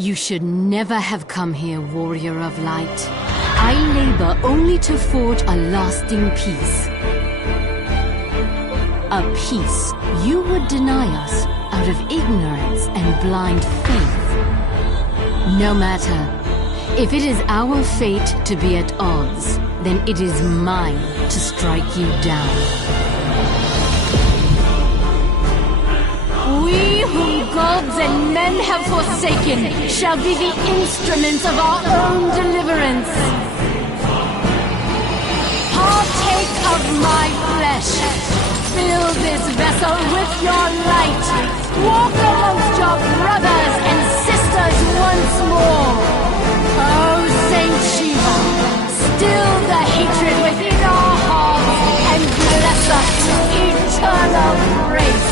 You should never have come here, warrior of light. I labor only to forge a lasting peace. A peace you would deny us out of ignorance and blind faith. No matter. If it is our fate to be at odds, then it is mine to strike you down. We whom gods and men have forsaken shall be the instruments of our own deliverance. Partake of my flesh. Fill this vessel with your light. Walk amongst your brothers and sisters once more. Oh, Saint Shiva, still the hatred within our hearts and bless us eternal grace.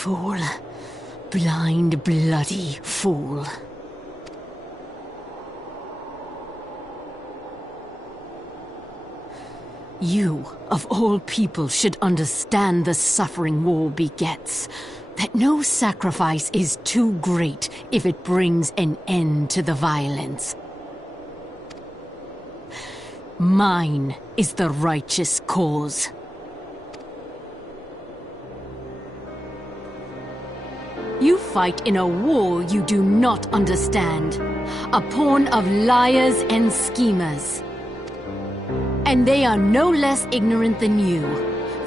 Fool. Blind, bloody fool. You, of all people, should understand the suffering war begets. That no sacrifice is too great if it brings an end to the violence. Mine is the righteous cause. You fight in a war you do not understand. A pawn of liars and schemers. And they are no less ignorant than you,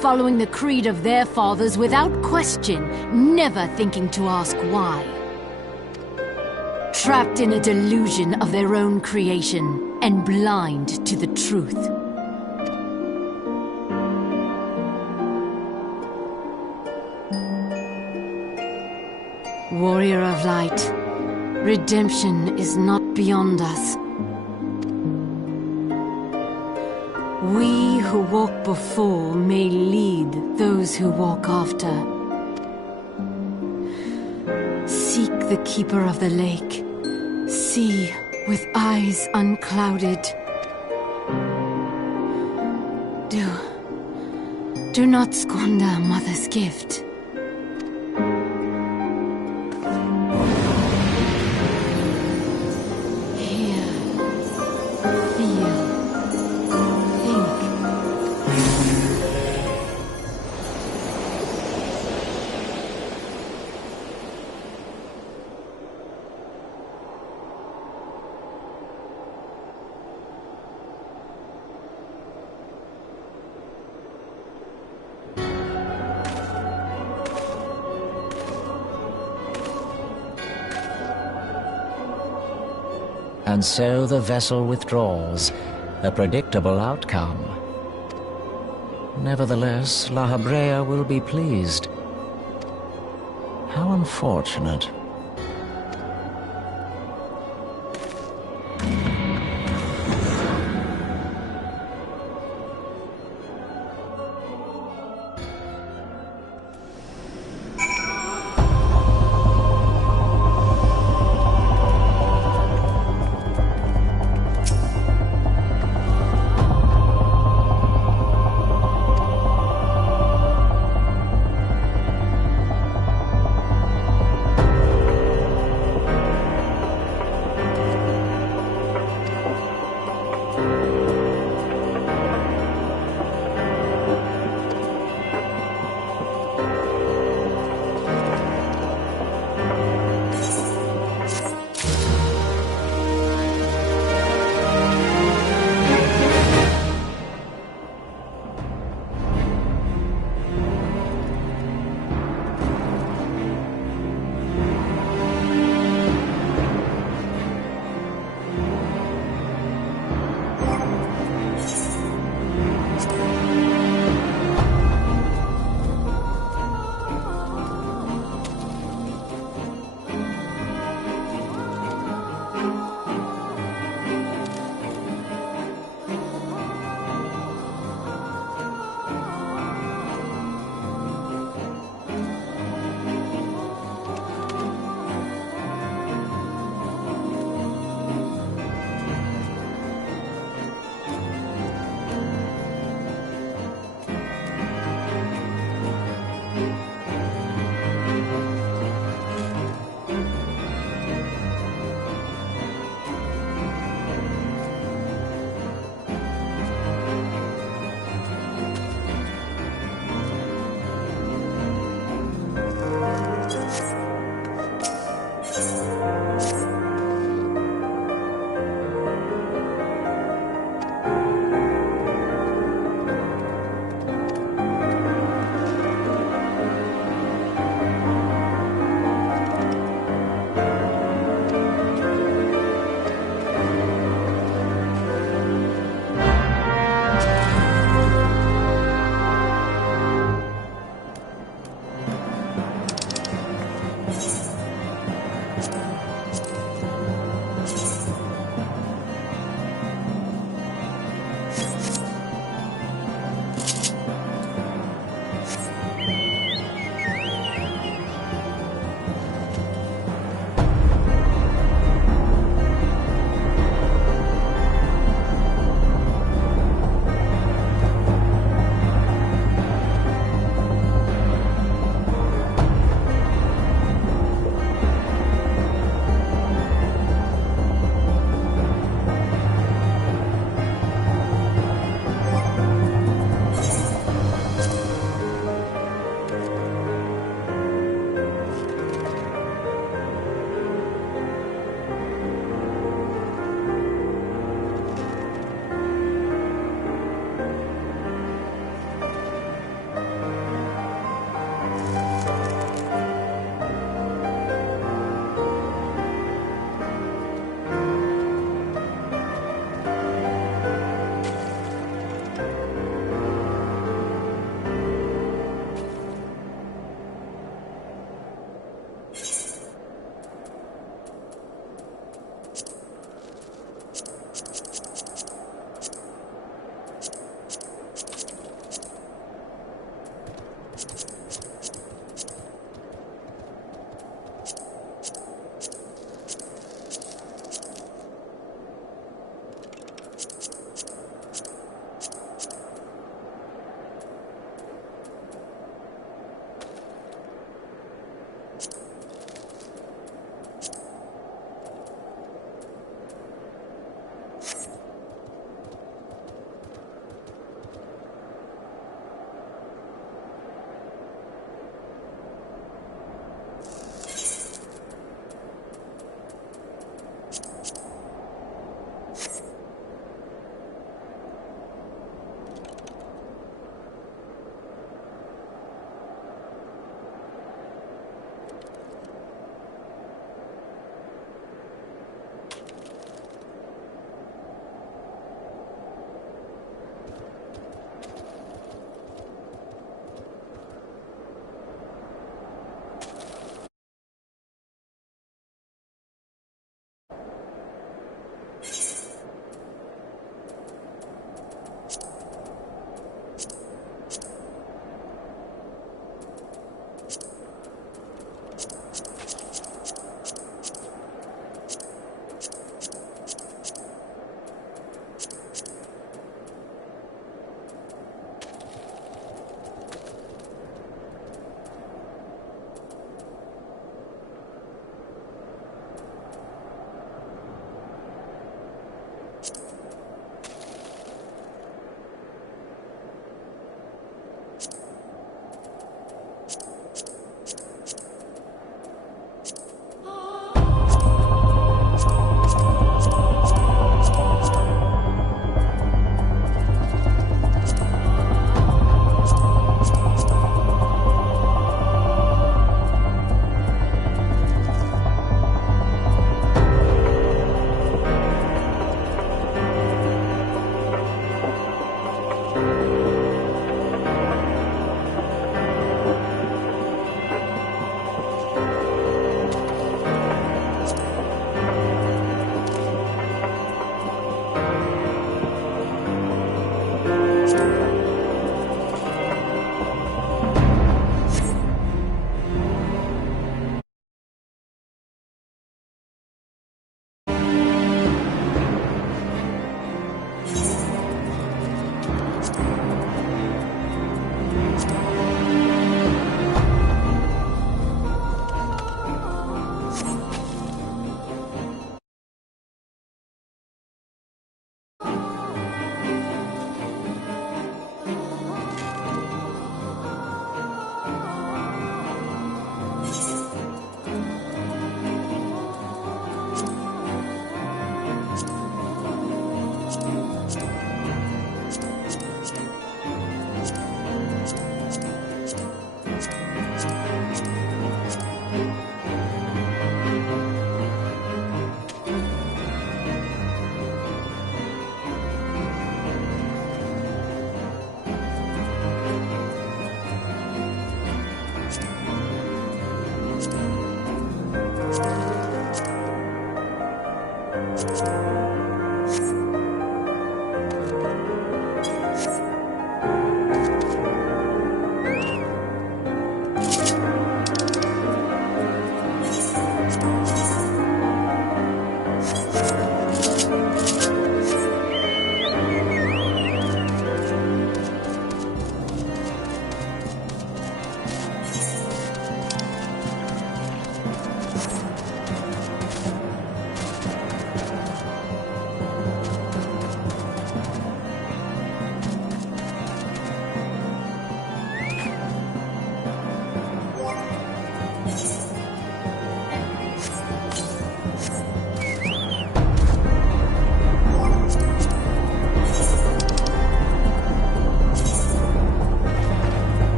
following the creed of their fathers without question, never thinking to ask why. Trapped in a delusion of their own creation, and blind to the truth. Warrior of light, redemption is not beyond us. We who walk before may lead those who walk after. Seek the keeper of the lake. See with eyes unclouded. Do not squander Mother's gift. And so the vessel withdraws, a predictable outcome. Nevertheless, La Habrea will be pleased. How unfortunate.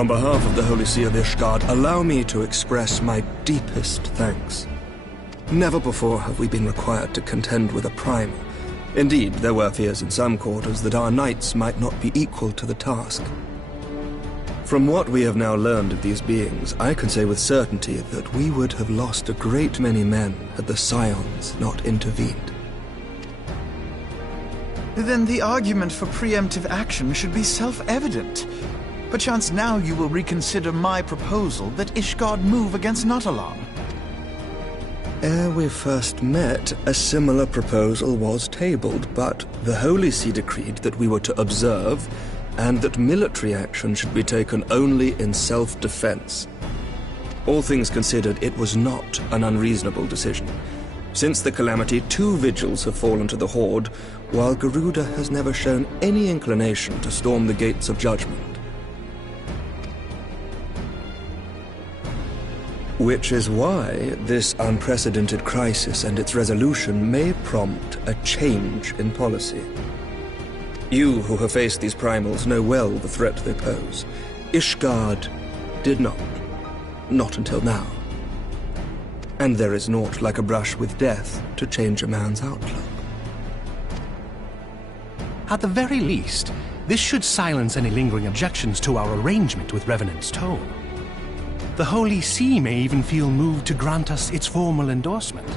On behalf of the Holy See of Ishgard, allow me to express my deepest thanks. Never before have we been required to contend with a primal. Indeed, there were fears in some quarters that our knights might not be equal to the task. From what we have now learned of these beings, I can say with certainty that we would have lost a great many men had the Scions not intervened. Then the argument for preemptive action should be self-evident. Perchance now you will reconsider my proposal that Ishgard move against Nautalon. Ere we first met, a similar proposal was tabled, but the Holy See decreed that we were to observe, and that military action should be taken only in self-defense. All things considered, it was not an unreasonable decision. Since the calamity, 2 vigils have fallen to the Horde, while Garuda has never shown any inclination to storm the gates of judgment. Which is why this unprecedented crisis and its resolution may prompt a change in policy. You who have faced these primals know well the threat they pose. Ishgard did not. Not until now. And there is naught like a brush with death to change a man's outlook. At the very least, this should silence any lingering objections to our arrangement with Revenant's Toll. The Holy See may even feel moved to grant us its formal endorsement.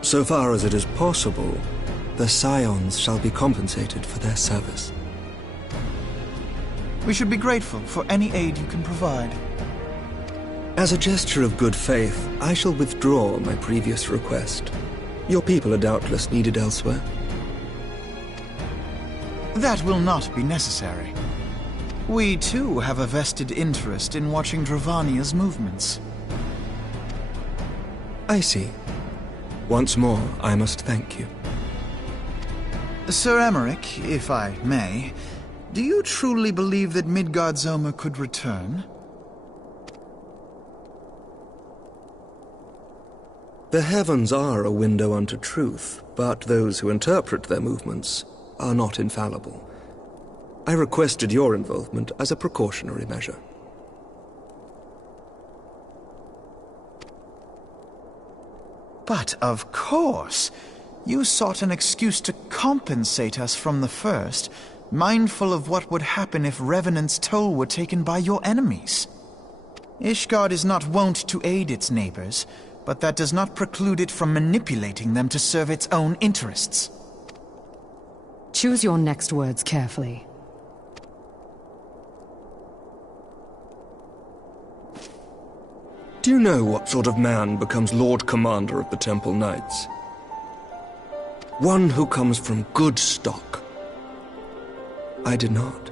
So far as it is possible, the Scions shall be compensated for their service. We should be grateful for any aid you can provide. As a gesture of good faith, I shall withdraw my previous request. Your people are doubtless needed elsewhere. That will not be necessary. We, too, have a vested interest in watching Dravania's movements. I see. Once more, I must thank you. Sir Emmerich, if I may, do you truly believe that Midgardsormr could return? The heavens are a window unto truth, but those who interpret their movements are not infallible. I requested your involvement as a precautionary measure. But of course, you sought an excuse to compensate us from the first, mindful of what would happen if Revenant's Toll were taken by your enemies. Ishgard is not wont to aid its neighbors, but that does not preclude it from manipulating them to serve its own interests. Choose your next words carefully. Do you know what sort of man becomes Lord Commander of the Temple Knights? One who comes from good stock. I did not.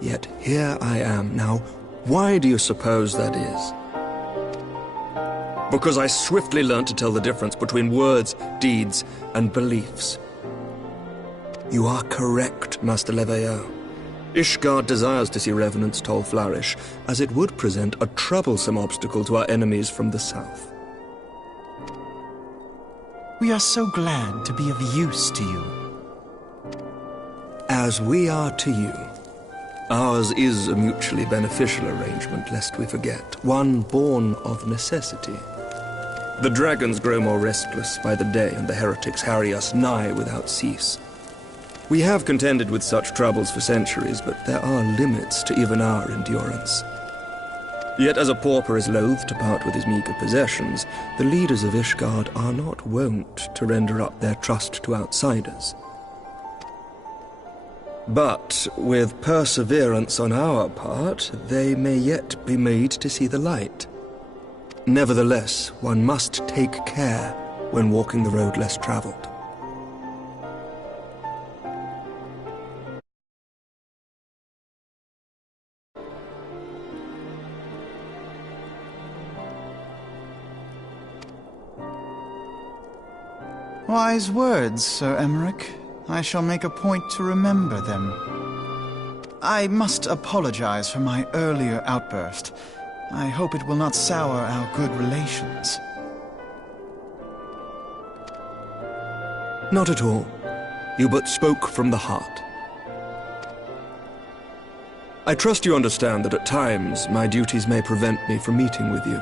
Yet here I am now. Why do you suppose that is? Because I swiftly learned to tell the difference between words, deeds, and beliefs. You are correct, Master Leveilleur. Ishgard desires to see Revenant's Toll flourish, as it would present a troublesome obstacle to our enemies from the south. We are so glad to be of use to you. As we are to you. Ours is a mutually beneficial arrangement, lest we forget, one born of necessity. The dragons grow more restless by the day, and the heretics harry us nigh without cease. We have contended with such troubles for centuries, but there are limits to even our endurance. Yet as a pauper is loath to part with his meager possessions, the leaders of Ishgard are not wont to render up their trust to outsiders. But with perseverance on our part, they may yet be made to see the light. Nevertheless, one must take care when walking the road less traveled. Wise words, Sir Emmerich. I shall make a point to remember them. I must apologize for my earlier outburst. I hope it will not sour our good relations. Not at all. You but spoke from the heart. I trust you understand that at times my duties may prevent me from meeting with you.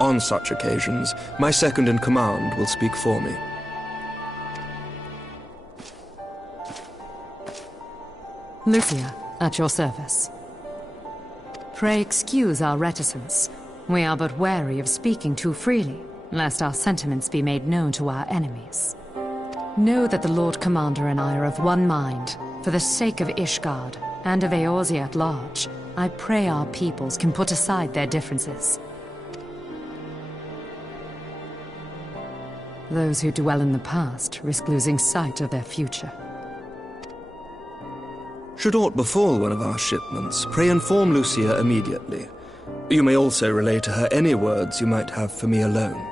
On such occasions, my second-in-command will speak for me. Lucia, at your service. Pray excuse our reticence. We are but wary of speaking too freely, lest our sentiments be made known to our enemies. Know that the Lord Commander and I are of one mind. For the sake of Ishgard, and of Eorzea at large, I pray our peoples can put aside their differences. Those who dwell in the past risk losing sight of their future. Should aught befall one of our shipments, pray inform Lucia immediately. You may also relay to her any words you might have for me alone.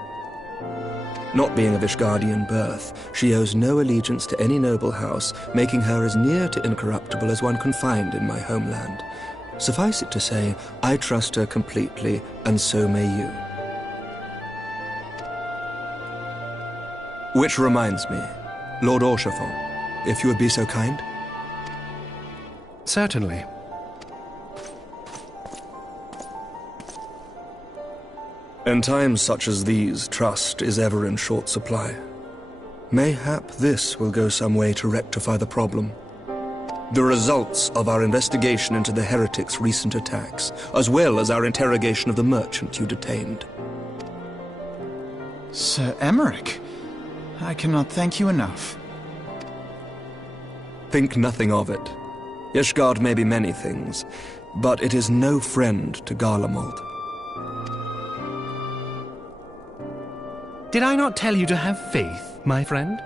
Not being of Ishgardian birth, she owes no allegiance to any noble house, making her as near to incorruptible as one can find in my homeland. Suffice it to say, I trust her completely, and so may you. Which reminds me, Lord Orshafon, if you would be so kind. Certainly. In times such as these, trust is ever in short supply. Mayhap this will go some way to rectify the problem. The results of our investigation into the heretics' recent attacks, as well as our interrogation of the merchant you detained. Sir Emmerich, I cannot thank you enough. Think nothing of it. Ishgard may be many things, but it is no friend to Garlemald. Did I not tell you to have faith, my friend?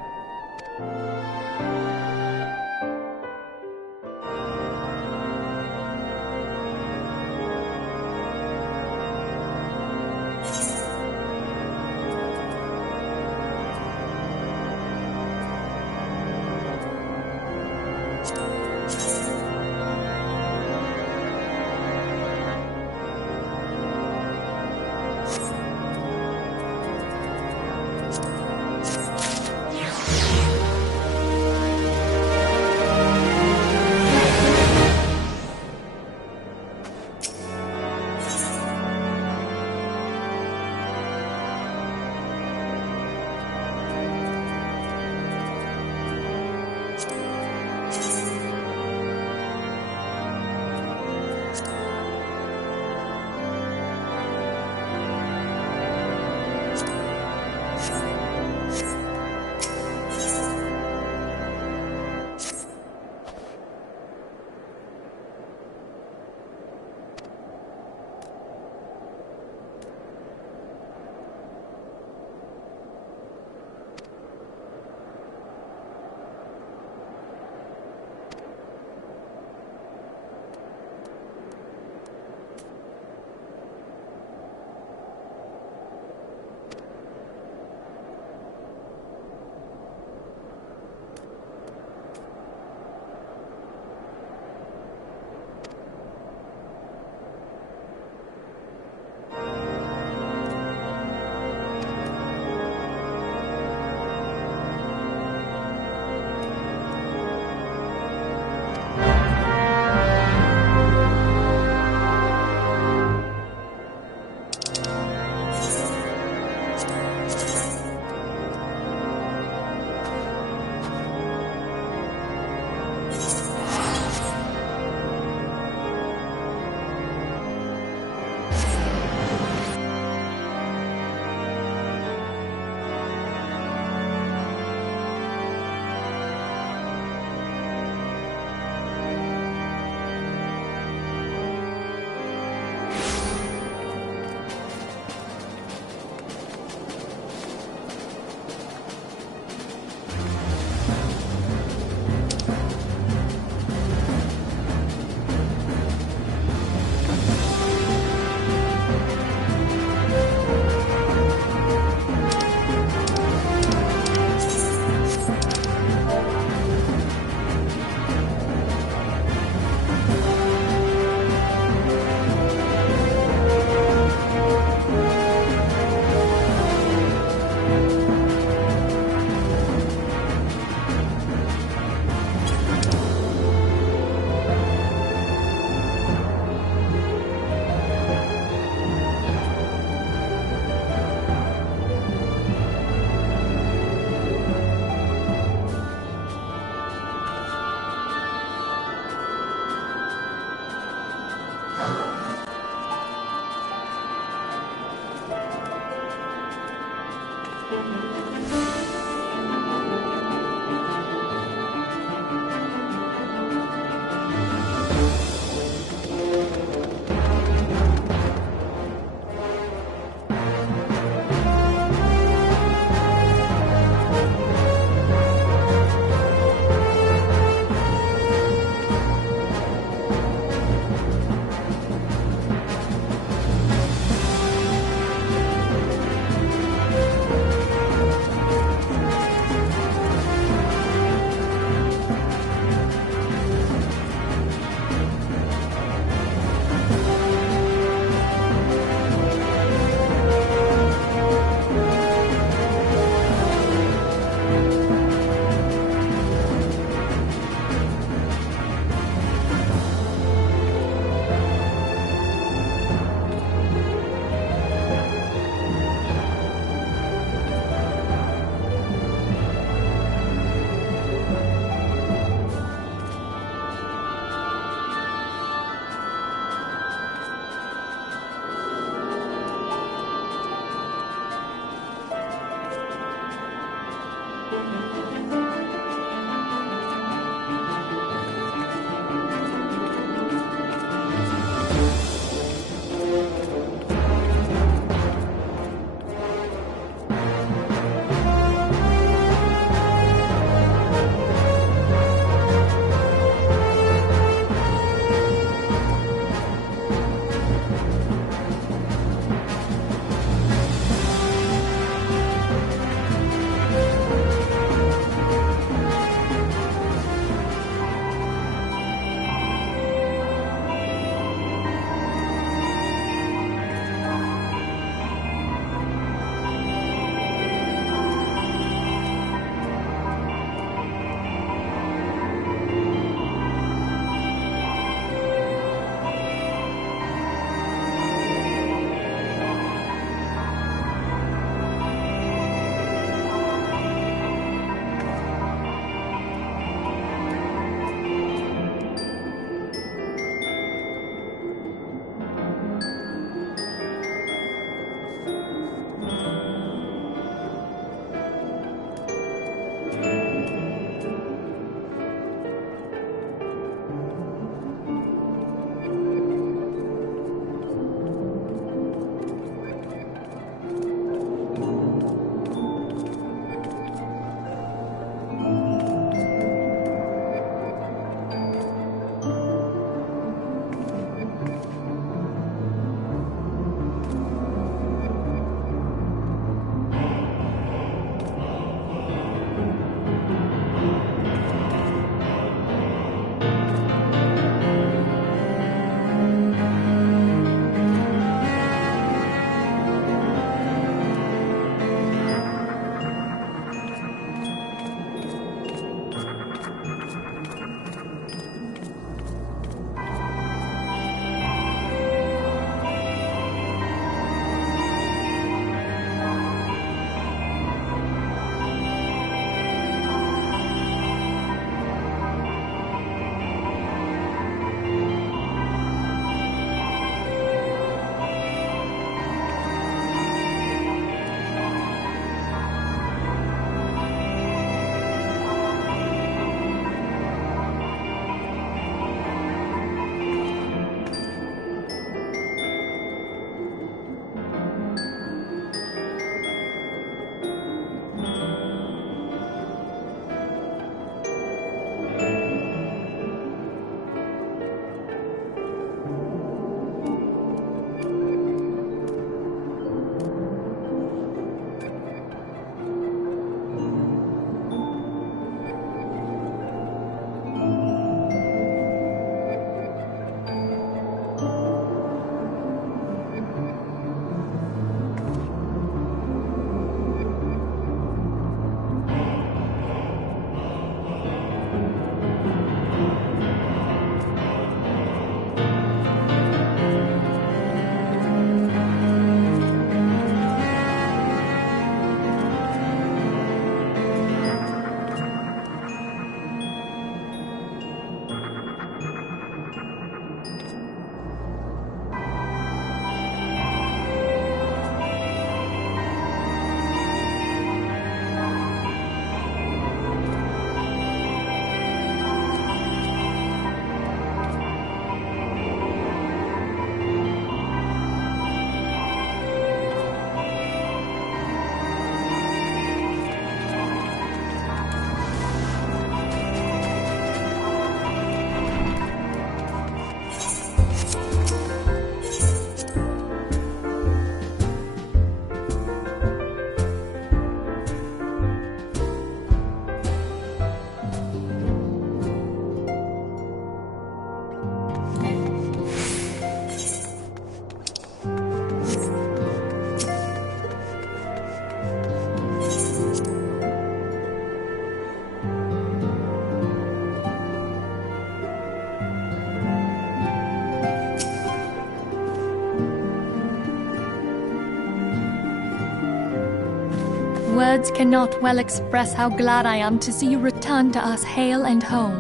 Words cannot well express how glad I am to see you return to us hale and whole.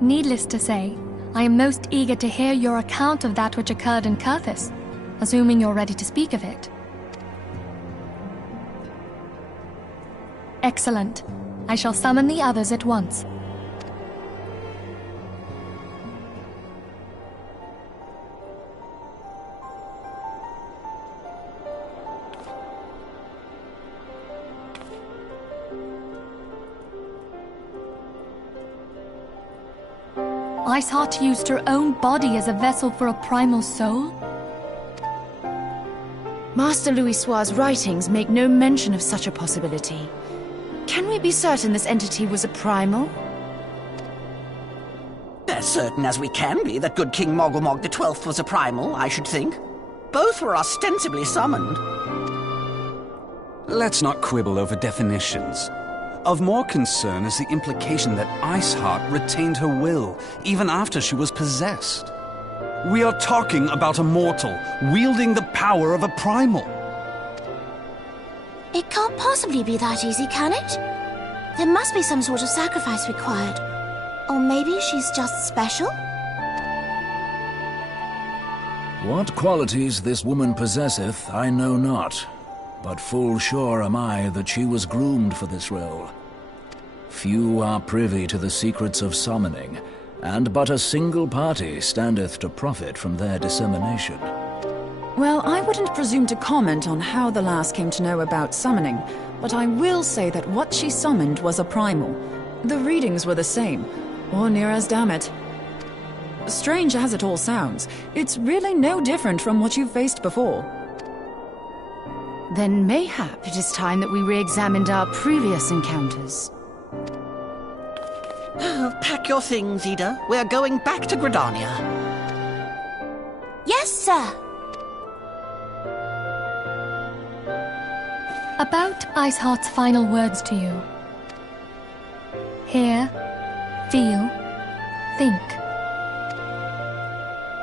Needless to say, I am most eager to hear your account of that which occurred in Kurthis, assuming you're ready to speak of it. Excellent. I shall summon the others at once. Iceheart used her own body as a vessel for a primal soul? Master Louisoix's writings make no mention of such a possibility. Can we be certain this entity was a primal? As certain as we can be that good King Mogulmog XII was a primal, I should think. Both were ostensibly summoned. Let's not quibble over definitions. Of more concern is the implication that Iceheart retained her will, even after she was possessed. We are talking about a mortal, wielding the power of a primal. It can't possibly be that easy, can it? There must be some sort of sacrifice required. Or maybe she's just special? What qualities this woman possesseth, I know not. But full sure am I that she was groomed for this role. Few are privy to the secrets of summoning, and but a single party standeth to profit from their dissemination. Well, I wouldn't presume to comment on how the lass came to know about summoning, but I will say that what she summoned was a primal. The readings were the same, or near as damn it. Strange as it all sounds, it's really no different from what you've faced before. Then mayhap it is time that we re-examined our previous encounters. Oh, pack your things, Ida. We're going back to Gridania. Yes, sir. About Iceheart's final words to you. Hear, feel, think.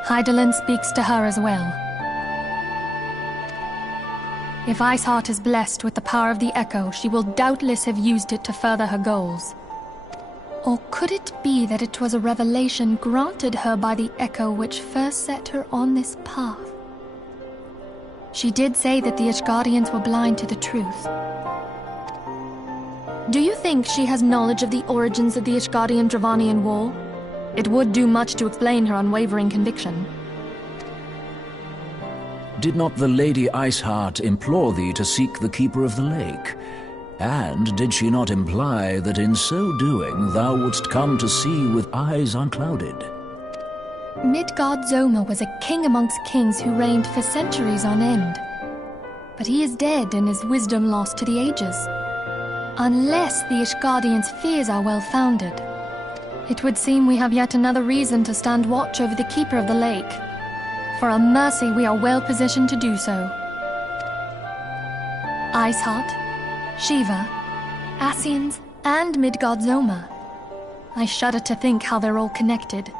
Hydaelyn speaks to her as well. If Iceheart is blessed with the power of the Echo, she will doubtless have used it to further her goals. Or could it be that it was a revelation granted her by the Echo which first set her on this path? She did say that the Ishgardians were blind to the truth. Do you think she has knowledge of the origins of the Ishgardian-Dravanian War? It would do much to explain her unwavering conviction. Did not the Lady Iceheart implore thee to seek the Keeper of the Lake? And did she not imply that in so doing thou wouldst come to see with eyes unclouded? Midgard-Zoma was a king amongst kings who reigned for centuries on end. But he is dead and his wisdom lost to the ages. Unless the Ishgardians' fears are well-founded. It would seem we have yet another reason to stand watch over the Keeper of the Lake. For a mercy, we are well positioned to do so. Iceheart, Shiva, Ascians, and Midgard-Zoma. I shudder to think how they're all connected.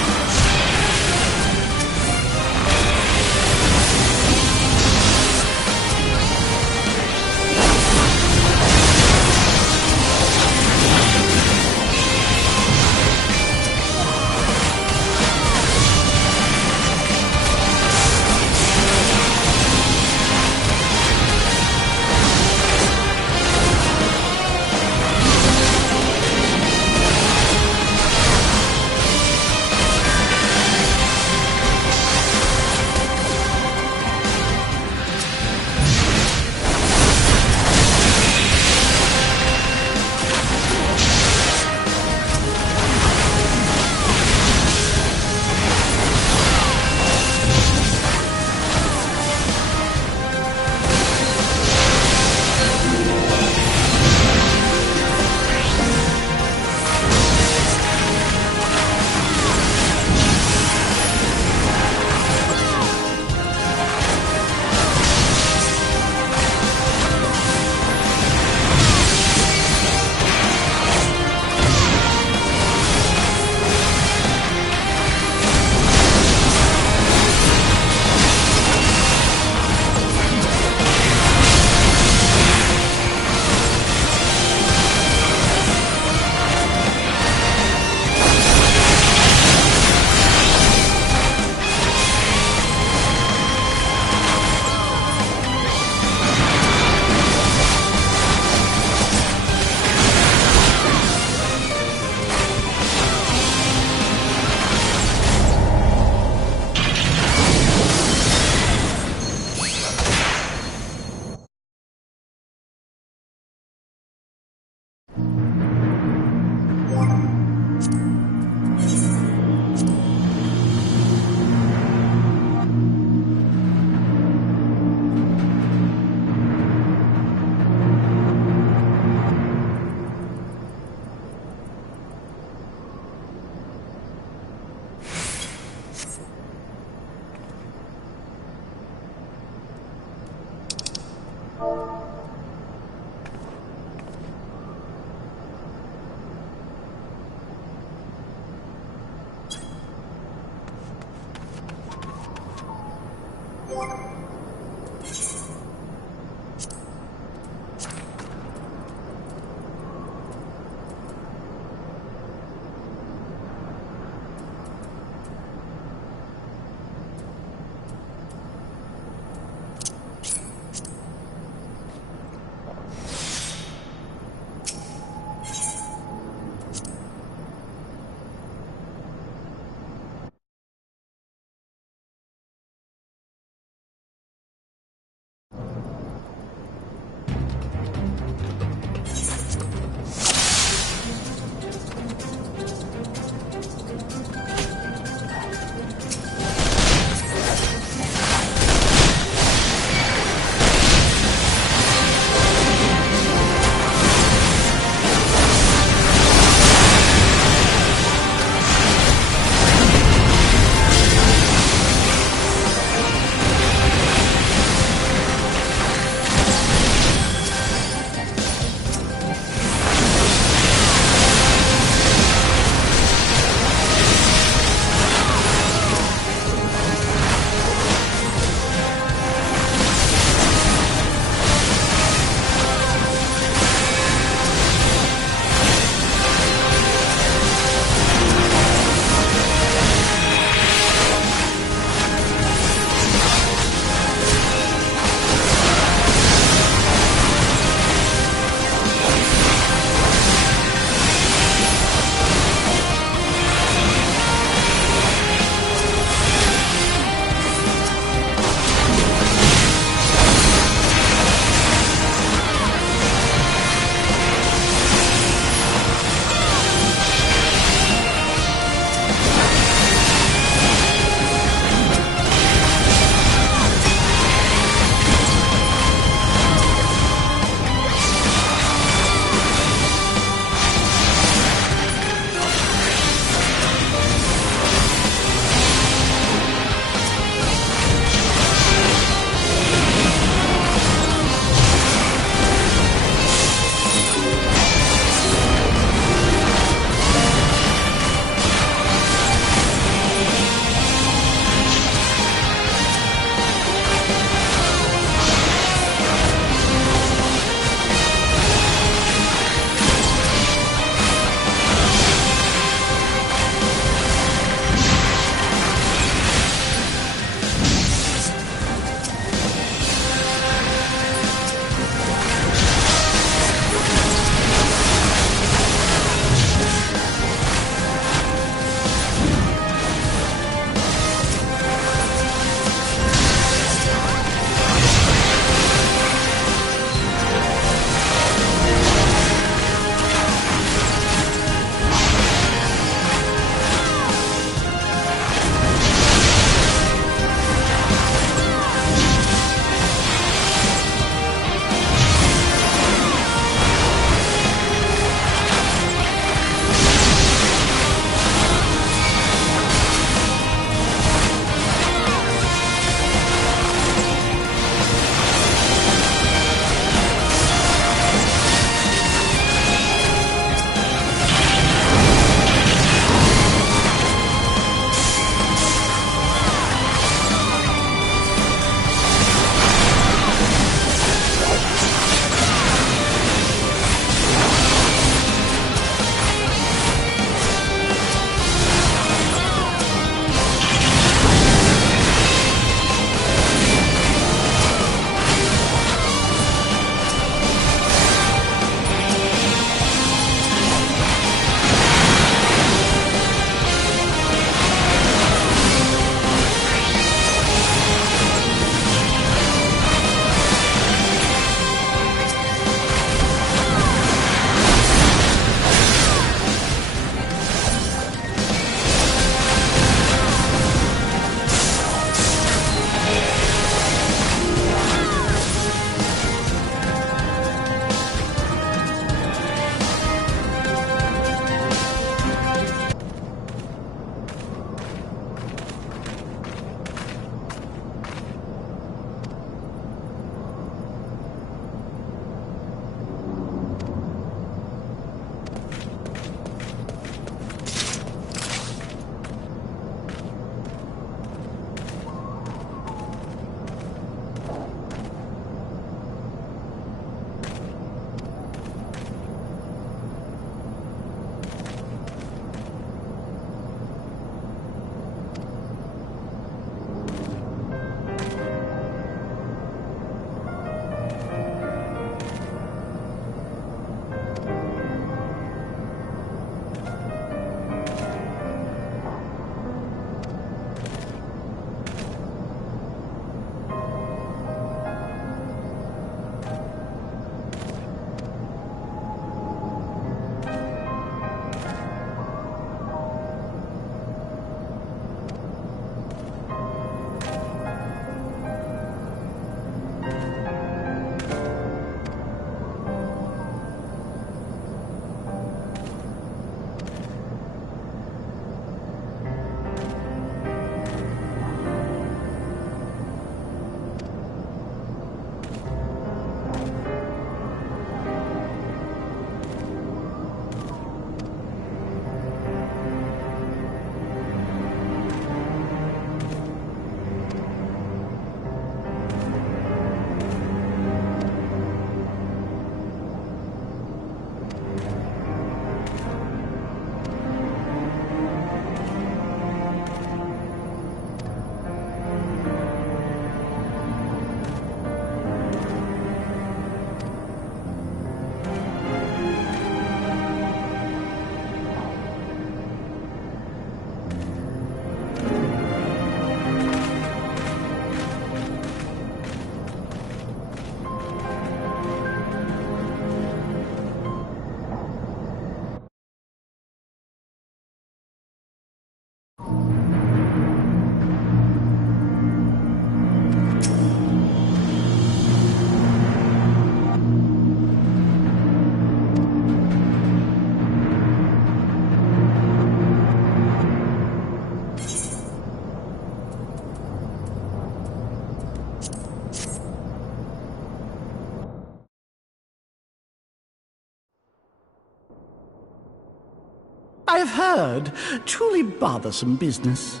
I've heard. Truly bothersome business.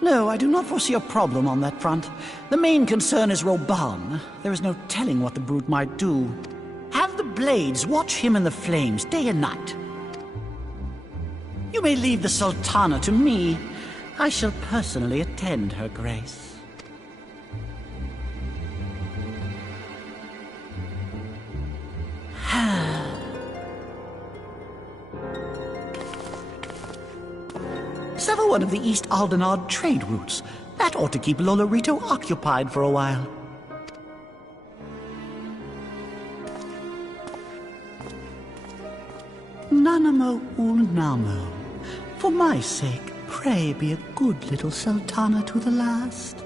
No, I do not foresee a problem on that front. The main concern is Roban. There is no telling what the brute might do. Have the Blades watch him in the flames day and night. You may leave the Sultana to me. I shall personally attend her grace. Sever one of the East Aldenard trade routes. That ought to keep Lolorito occupied for a while. Nanamo Ulnamo. For my sake, pray be a good little Sultana to the last.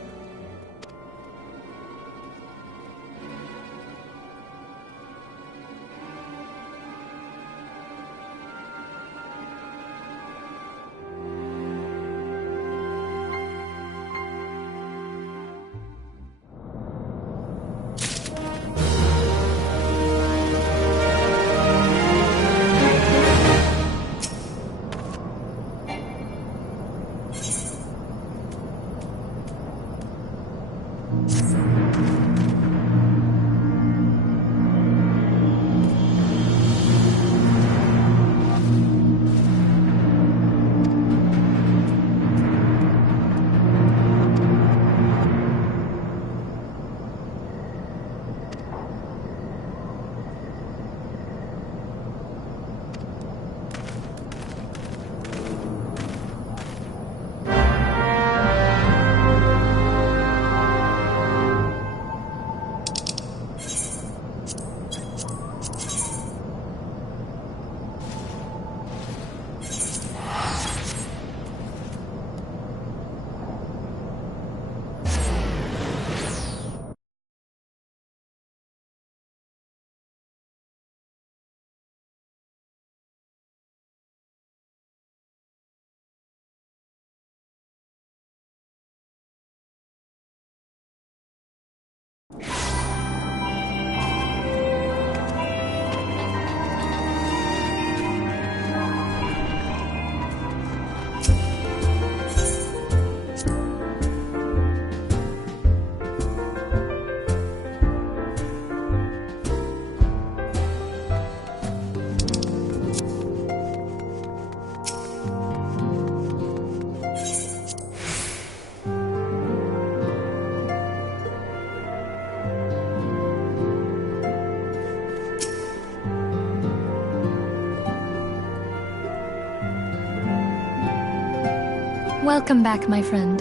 Welcome back, my friend.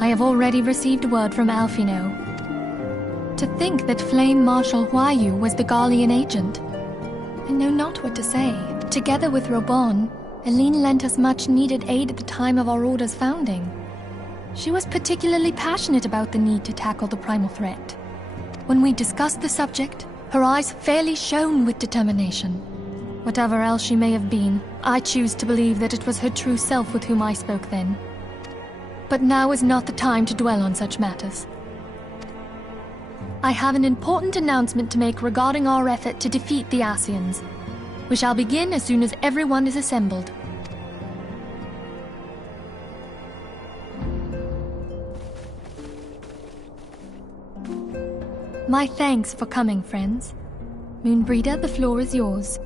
I have already received word from Alfino. To think that Flame Marshal Huayu was the Garlean agent. I know not what to say. Together with Roban, Eileen lent us much-needed aid at the time of our Order's founding. She was particularly passionate about the need to tackle the primal threat. When we discussed the subject, her eyes fairly shone with determination. Whatever else she may have been, I choose to believe that it was her true self with whom I spoke then. But now is not the time to dwell on such matters. I have an important announcement to make regarding our effort to defeat the Ascians. We shall begin as soon as everyone is assembled. My thanks for coming, friends. Moonbreeder, the floor is yours.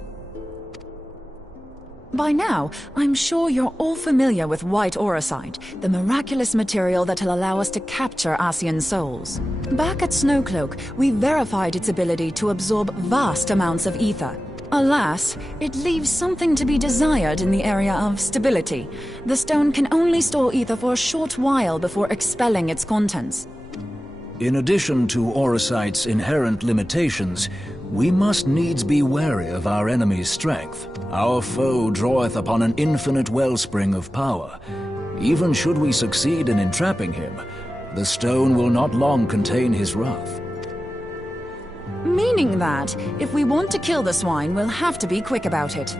By now, I'm sure you're all familiar with White Auracite, the miraculous material that'll allow us to capture Ascian souls. Back at Snowcloak, we verified its ability to absorb vast amounts of ether. Alas, it leaves something to be desired in the area of stability. The stone can only store ether for a short while before expelling its contents. In addition to Auracite's inherent limitations, we must needs be wary of our enemy's strength. Our foe draweth upon an infinite wellspring of power. Even should we succeed in entrapping him, the stone will not long contain his wrath. Meaning that, if we want to kill the swine, we'll have to be quick about it.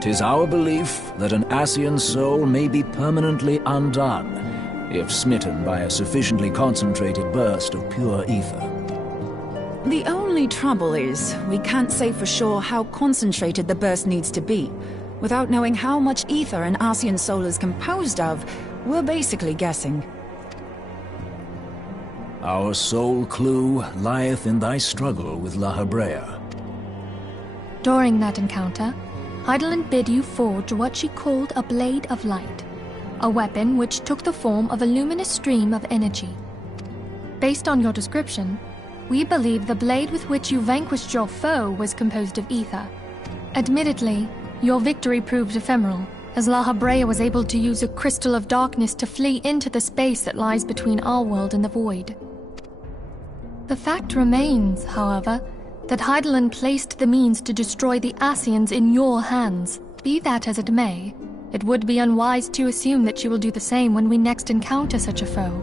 'Tis our belief that an Ascian soul may be permanently undone, if smitten by a sufficiently concentrated burst of pure ether. The only trouble is, we can't say for sure how concentrated the burst needs to be. Without knowing how much ether an Ascian soul is composed of, we're basically guessing. Our sole clue lieth in thy struggle with La Hebrea. During that encounter, Hydaelyn bid you forge what she called a Blade of Light, a weapon which took the form of a luminous stream of energy. Based on your description, we believe the blade with which you vanquished your foe was composed of ether. Admittedly, your victory proved ephemeral, as La Hebrea was able to use a crystal of darkness to flee into the space that lies between our world and the void. The fact remains, however, that Hydaelyn placed the means to destroy the Ascians in your hands. Be that as it may, it would be unwise to assume that she will do the same when we next encounter such a foe.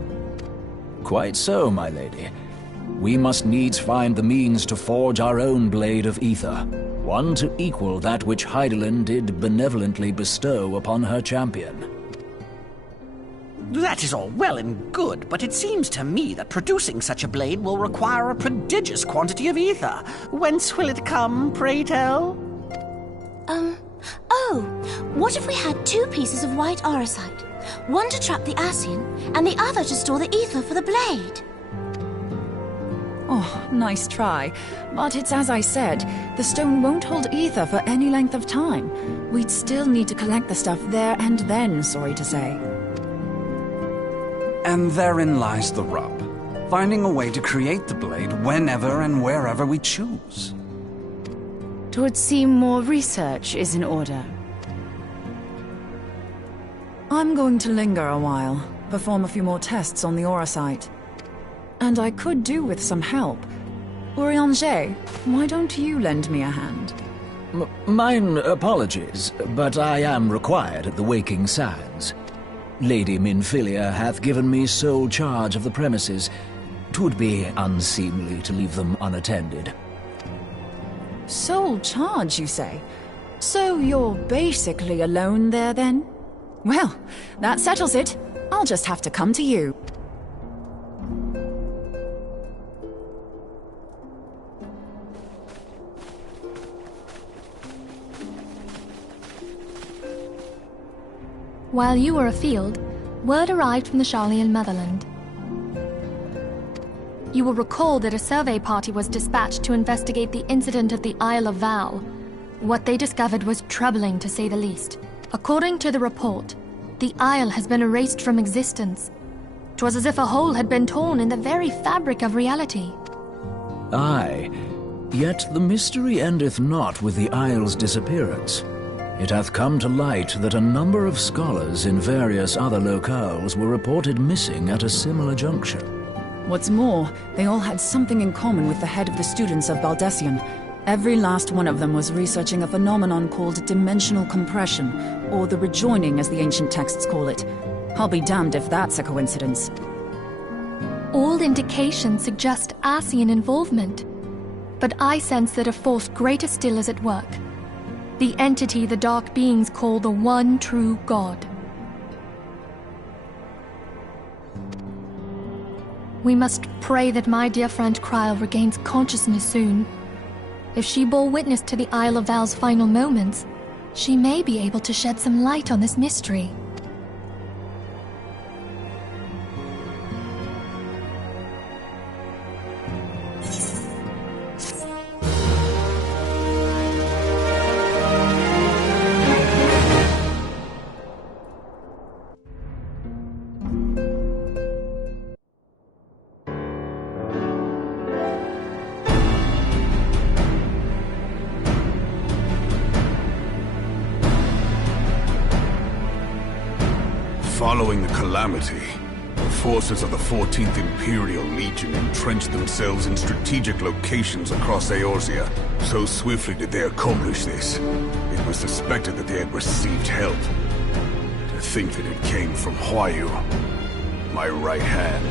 Quite so, my lady. We must needs find the means to forge our own blade of ether, one to equal that which Hydaelyn did benevolently bestow upon her champion. That is all well and good, but it seems to me that producing such a blade will require a prodigious quantity of ether. Whence will it come, pray tell? Oh, what if we had 2 pieces of white auricite? One to trap the Ascian, and the other to store the ether for the blade. Oh, nice try. But it's as I said, the stone won't hold ether for any length of time. We'd still need to collect the stuff there and then, sorry to say. And therein lies the rub. Finding a way to create the blade whenever and wherever we choose. Twould seem more research is in order. I'm going to linger a while, perform a few more tests on the auricite. And I could do with some help. Urianger, why don't you lend me a hand? Mine apologies, but I am required at the Waking Sands. Lady Minfilia hath given me sole charge of the premises. 'Twould be unseemly to leave them unattended. Sole charge, you say? So you're basically alone there, then? Well, that settles it. I'll just have to come to you. While you were afield, word arrived from the Sharlayan motherland. You will recall that a survey party was dispatched to investigate the incident at the Isle of Val. What they discovered was troubling, to say the least. According to the report, the isle has been erased from existence. 'Twas as if a hole had been torn in the very fabric of reality. Aye, yet the mystery endeth not with the isle's disappearance. It hath come to light that a number of scholars in various other locales were reported missing at a similar juncture. What's more, they all had something in common with the head of the students of Baldessian. Every last one of them was researching a phenomenon called dimensional compression, or the rejoining as the ancient texts call it. I'll be damned if that's a coincidence. All indications suggest Ascian involvement, but I sense that a force greater still is at work. The entity the Dark Beings call the One True God. We must pray that my dear friend Kryl regains consciousness soon. If she bore witness to the Isle of Val's final moments, she may be able to shed some light on this mystery. Following the calamity, the forces of the 14th Imperial Legion entrenched themselves in strategic locations across Eorzea. So swiftly did they accomplish this, it was suspected that they had received help. To think that it came from Huayu, my right hand.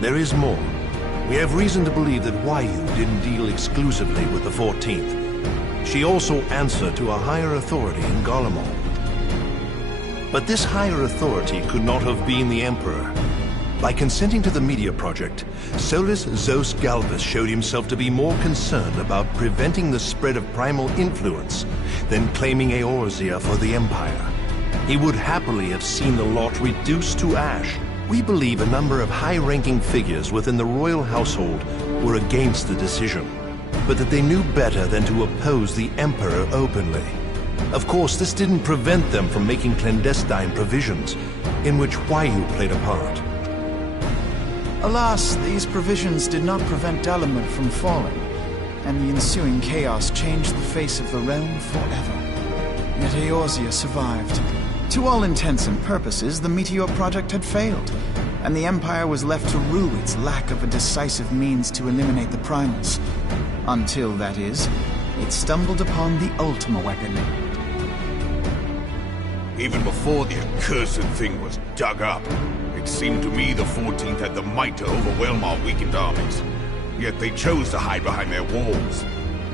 There is more. We have reason to believe that Huayu didn't deal exclusively with the 14th. She also answered to a higher authority in Garlemald. But this higher authority could not have been the Emperor, By consenting to the media project, Solus Zos Galvus showed himself to be more concerned about preventing the spread of primal influence than claiming Eorzea for the Empire. He would happily have seen the lot reduced to ash. We believe a number of high-ranking figures within the royal household were against the decision, but that they knew better than to oppose the Emperor openly. Of course, this didn't prevent them from making clandestine provisions, in which Huayu played a part. Alas, these provisions did not prevent Dalamut from falling, and the ensuing chaos changed the face of the realm forever. Yet Eorzea survived. To all intents and purposes, the Meteor Project had failed, and the Empire was left to rue its lack of a decisive means to eliminate the primals. Until, that is, it stumbled upon the Ultima weapon. Even before the accursed thing was dug up, it seemed to me the 14th had the might to overwhelm our weakened armies. Yet they chose to hide behind their walls.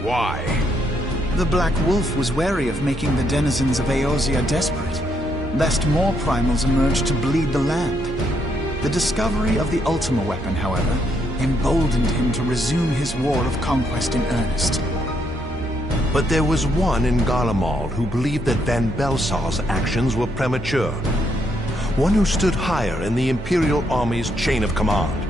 Why? The Black Wolf was wary of making the denizens of Eorzea desperate, lest more primals emerge to bleed the land. The discovery of the Ultima weapon, however, emboldened him to resume his war of conquest in earnest. But there was one in Garlemald who believed that Van Belsar's actions were premature. One who stood higher in the Imperial Army's chain of command.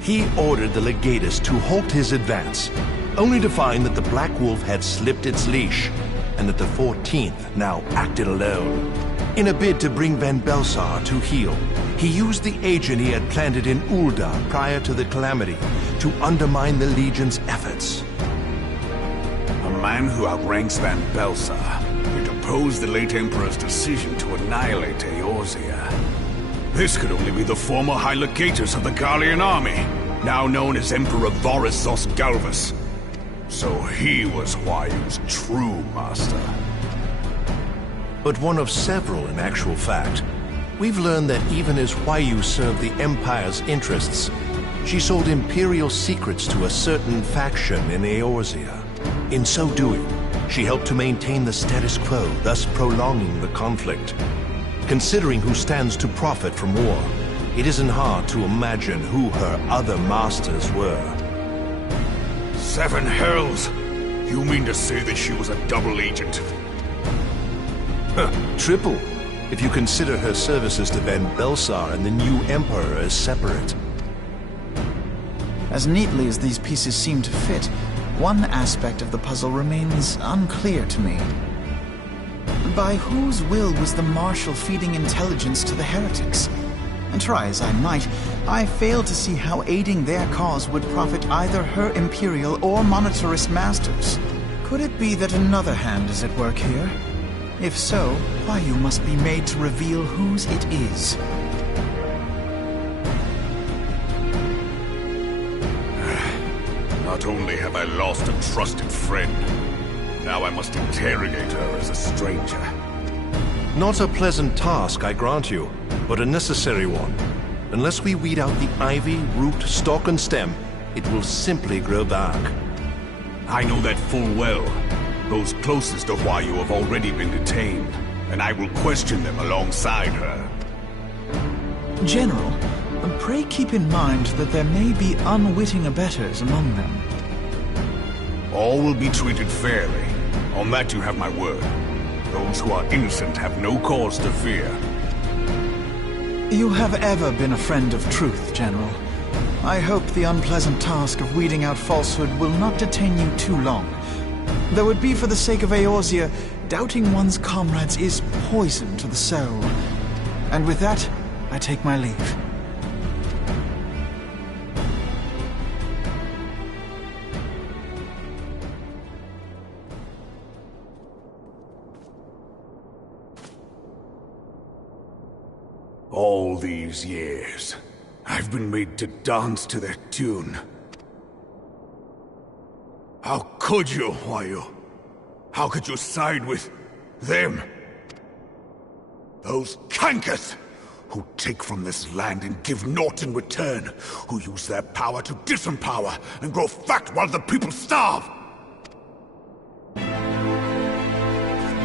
He ordered the Legatus to halt his advance, only to find that the Black Wolf had slipped its leash, and that the 14th now acted alone. In a bid to bring Van Belsar to heel, he used the agent he had planted in Ul'dah prior to the Calamity to undermine the Legion's efforts. A man who outranks Van Belsar, yet opposed the late Emperor's decision to annihilate Eorzea. This could only be the former High Legatus of the Garlean army, now known as Emperor Voris Zos Galvus. So he was Huayu's true master. But one of several in actual fact. We've learned that even as Huayu served the Empire's interests, she sold Imperial secrets to a certain faction in Eorzea. In so doing, she helped to maintain the status quo, thus prolonging the conflict. Considering who stands to profit from war, it isn't hard to imagine who her other masters were. 7 hells! You mean to say that she was a double agent? Triple, if you consider her services to Van Belsar and the new Emperor as separate. As neatly as these pieces seem to fit, one aspect of the puzzle remains unclear to me. By whose will was the Marshal feeding intelligence to the heretics? And try as I might, I fail to see how aiding their cause would profit either her Imperial or monetarist masters. Could it be that another hand is at work here? If so, Huayu must be made to reveal whose it is. Not only have I lost a trusted friend, now I must interrogate her as a stranger. Not a pleasant task, I grant you, but a necessary one. Unless we weed out the ivy, root, stalk, and stem, it will simply grow back. I know that full well. Those closest to Huayu have already been detained, and I will question them alongside her. General, pray keep in mind that there may be unwitting abettors among them. All will be treated fairly. On that you have my word. Those who are innocent have no cause to fear. You have ever been a friend of truth, General. I hope the unpleasant task of weeding out falsehood will not detain you too long. Though it be for the sake of Eorzea, doubting one's comrades is poison to the soul. And with that, I take my leave. All these years, I've been made to dance to their tune. How could you, Huayu? How could you side with them? Those cankers who take from this land and give naught in return, who use their power to disempower and grow fat while the people starve.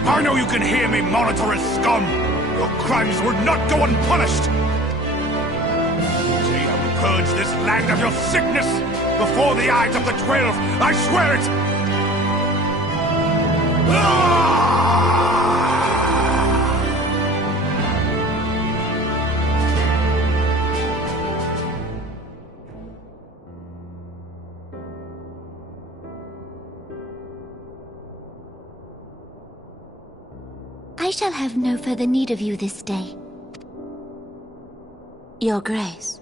I know you can hear me, monitorist scum! Your crimes will not go unpunished! purge this land of your sickness before the eyes of the 12. I swear it! I shall have no further need of you this day. Your Grace.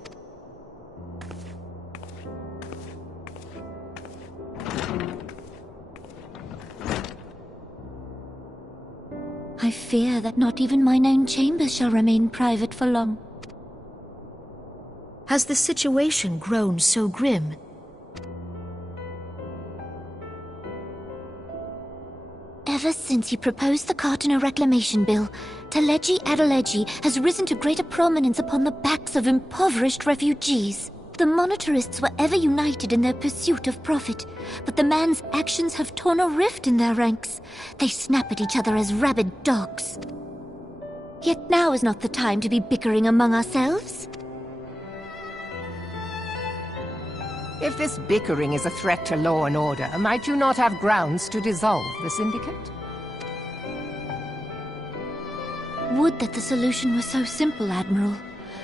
I fear that not even mine own chambers shall remain private for long. Has the situation grown so grim? Ever since you proposed the Cartiner Reclamation Bill, Teleji Adeleji has risen to greater prominence upon the backs of impoverished refugees. The monetarists were ever united in their pursuit of profit, but the man's actions have torn a rift in their ranks. They snap at each other as rabid dogs. Yet now is not the time to be bickering among ourselves. If this bickering is a threat to law and order, might you not have grounds to dissolve the Syndicate? Would that the solution were so simple, Admiral.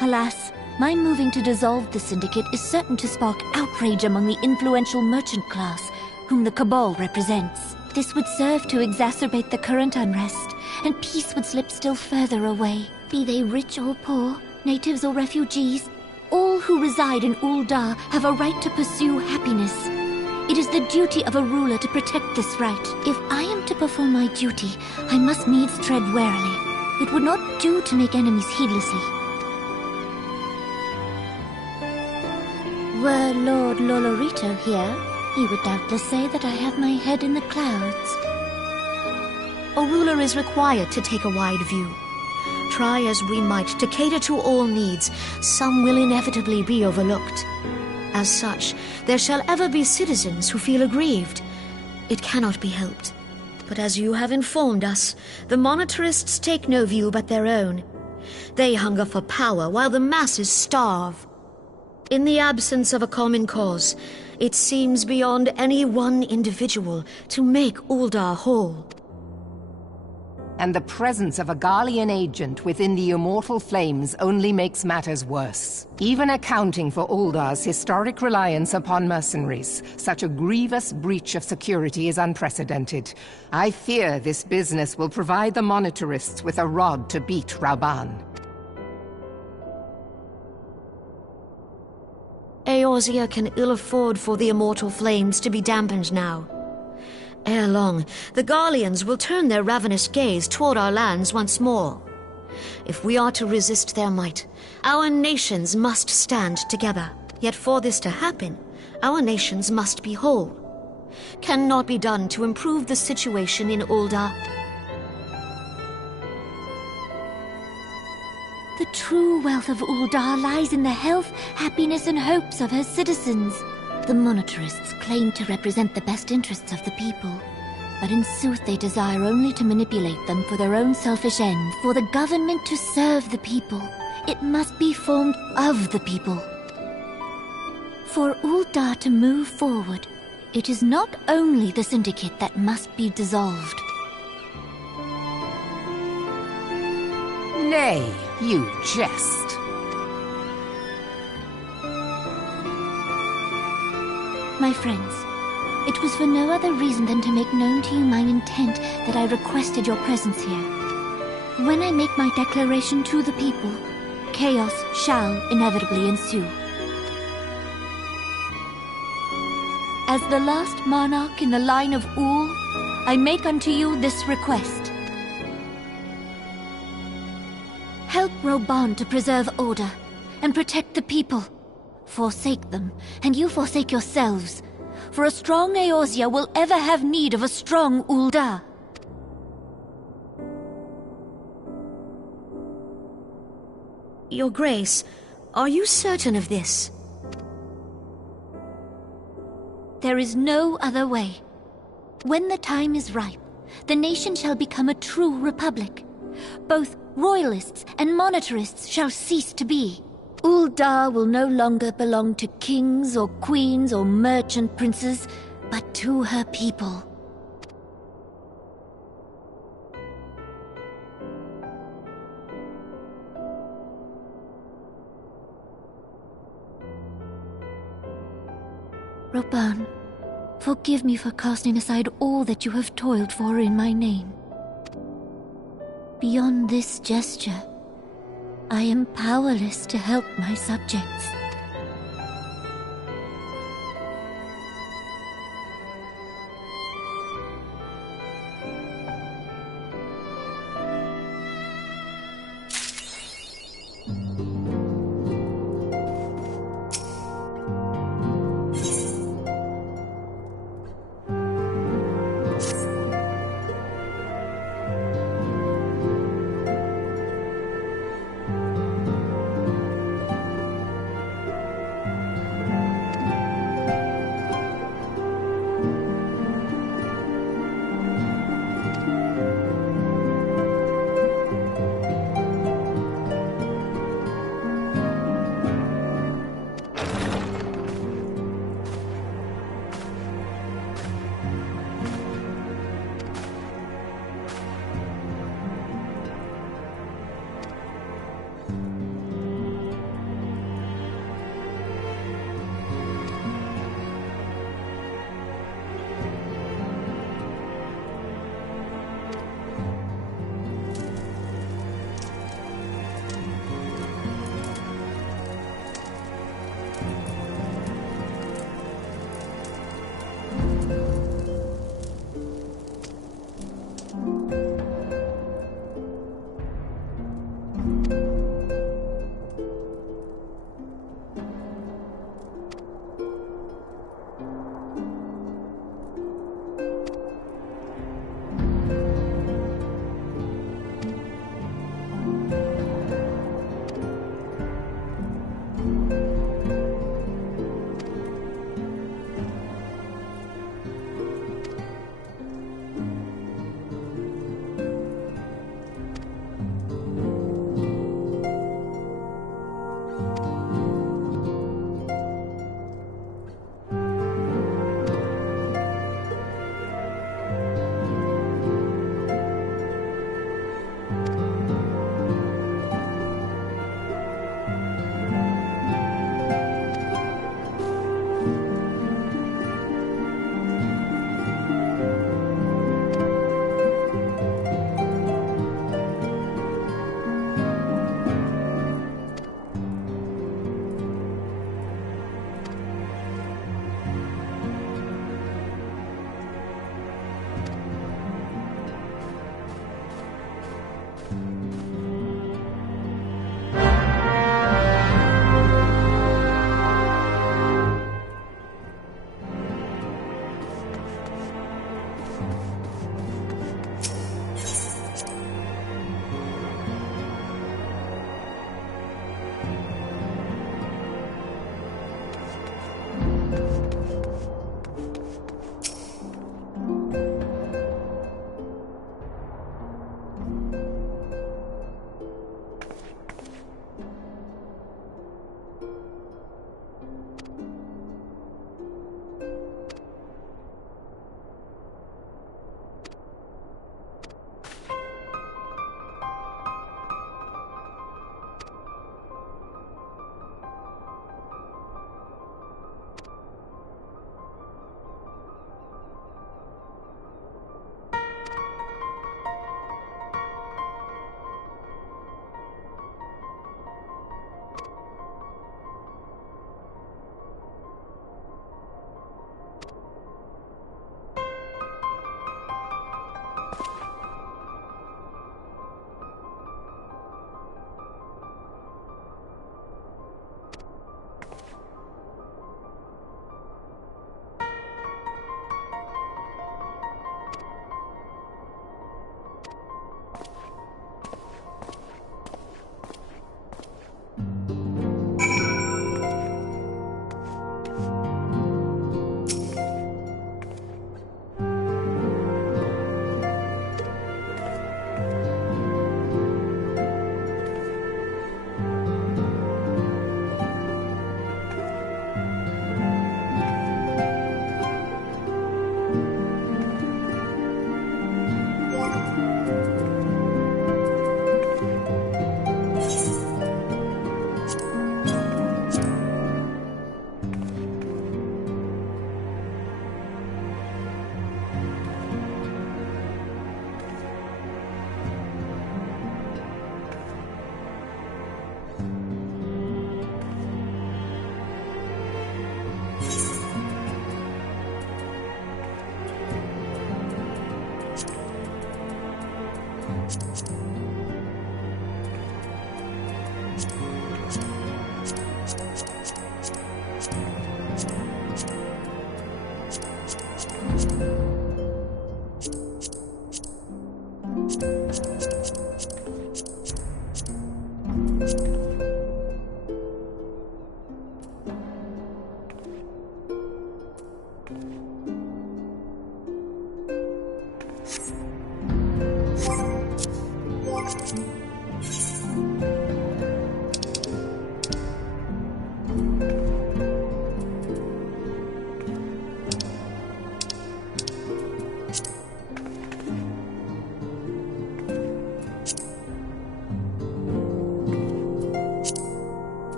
Alas, my moving to dissolve the Syndicate is certain to spark outrage among the influential merchant class, whom the Cabal represents. This would serve to exacerbate the current unrest, and peace would slip still further away. Be they rich or poor, natives or refugees, all who reside in Ul'dah have a right to pursue happiness. It is the duty of a ruler to protect this right. If I am to perform my duty, I must needs tread warily. It would not do to make enemies heedlessly. Were Lord Lolorito here, he would doubtless say that I have my head in the clouds. A ruler is required to take a wide view. Try as we might to cater to all needs, some will inevitably be overlooked. As such, there shall ever be citizens who feel aggrieved. It cannot be helped. But as you have informed us, the monetarists take no view but their own. They hunger for power while the masses starve. In the absence of a common cause, it seems beyond any one individual to make Ul'dah whole. And the presence of a Garlean agent within the Immortal Flames only makes matters worse. Even accounting for Ul'dah's historic reliance upon mercenaries, such a grievous breach of security is unprecedented. I fear this business will provide the monetarists with a rod to beat Rauban. Eorzea can ill afford for the Immortal Flames to be dampened now. Ere long, the Garleans will turn their ravenous gaze toward our lands once more. If we are to resist their might, our nations must stand together. Yet for this to happen, our nations must be whole. Cannot be done to improve the situation in Ul'dah. The true wealth of Ul'dah lies in the health, happiness, and hopes of her citizens. The monetarists claim to represent the best interests of the people, but in sooth they desire only to manipulate them for their own selfish end. For the government to serve the people, it must be formed of the people. For Ul'dah to move forward, it is not only the Syndicate that must be dissolved. Nay, you jest. My friends, it was for no other reason than to make known to you my intent that I requested your presence here. When I make my declaration to the people, chaos shall inevitably ensue. As the last monarch in the line of Ul, I make unto you this request. Help Rauban to preserve order and protect the people. Forsake them, and you forsake yourselves. For a strong Eorzea will ever have need of a strong Ul'dah. Your Grace, are you certain of this? There is no other way. When the time is ripe, the nation shall become a true republic. Both royalists and monetarists shall cease to be. Uldar will no longer belong to kings or queens or merchant princes, but to her people. Roban, forgive me for casting aside all that you have toiled for in my name. Beyond this gesture, I am powerless to help my subjects.